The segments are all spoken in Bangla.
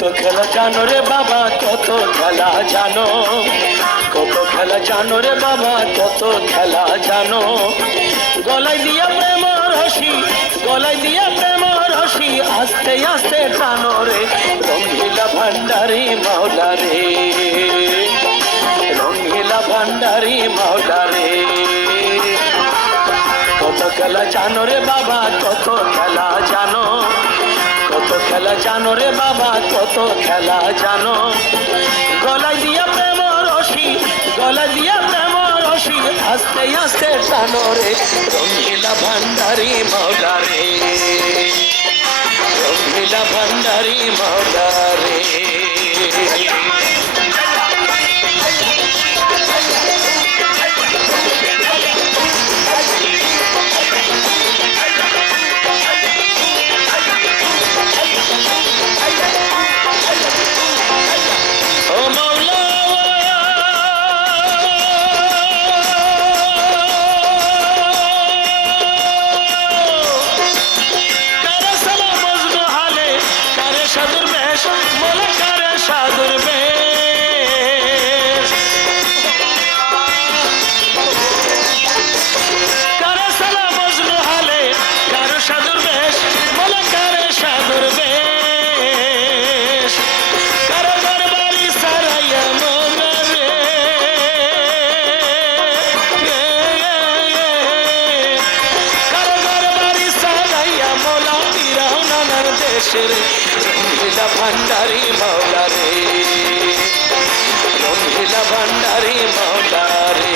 কত খেলা জানো রে বাবা, কত খেলা জানো, কত খেলা জানো রে বাবা, কত খেলা জানো। গলায় দিয়া প্রেম রশি, গলায় দিয়া প্রেম রশি, আস্তে আস্তে টানো রে রঙ্গিলা ভান্ডারি মাওলা রে, রঙ্গিলা ভান্ডারি মাওলা রে। কত খেলা জানো রে বাবা, কত খেলা জানো, কত খেলা জানো রে বাবা, কত খেলা জানো। গলায় দিয়া প্রেম রশি, গলায় দিয়া প্রেম রশি, আস্তে আস্তে টানো রে রঙ্গিলা ভান্ডারি মাওলা রে, রঙ্গিলা ভান্ডারি মাওলা রে। রঙ্গিলা ভান্ডারি মাওলা রে, রঙ্গিলা ভান্ডারি মাওলা রে।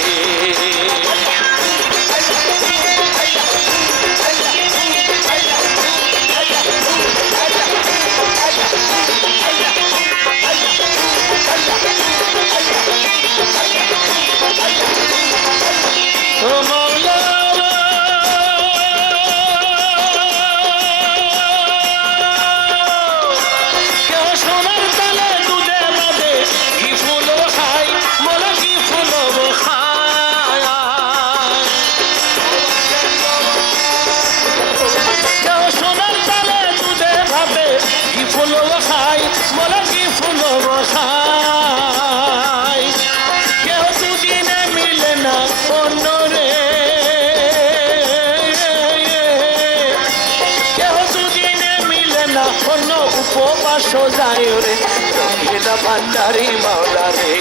রঙ্গিলা ভান্ডারি মাওলা রে,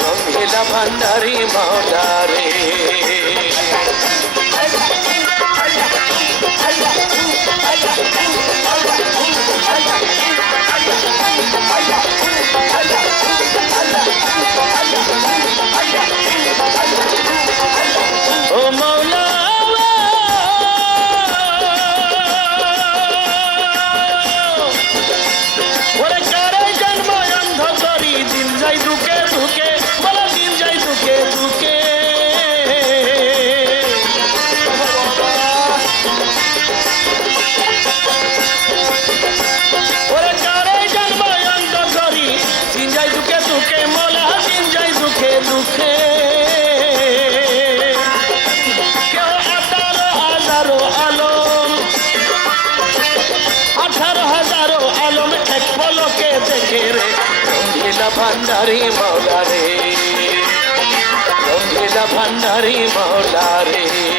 রঙ্গিলা ভান্ডারি মাওলা রে। রঙ্গিলা ভান্ডারি মাওলা রে, রঙ্গিলা ভান্ডারি মাওলা রে।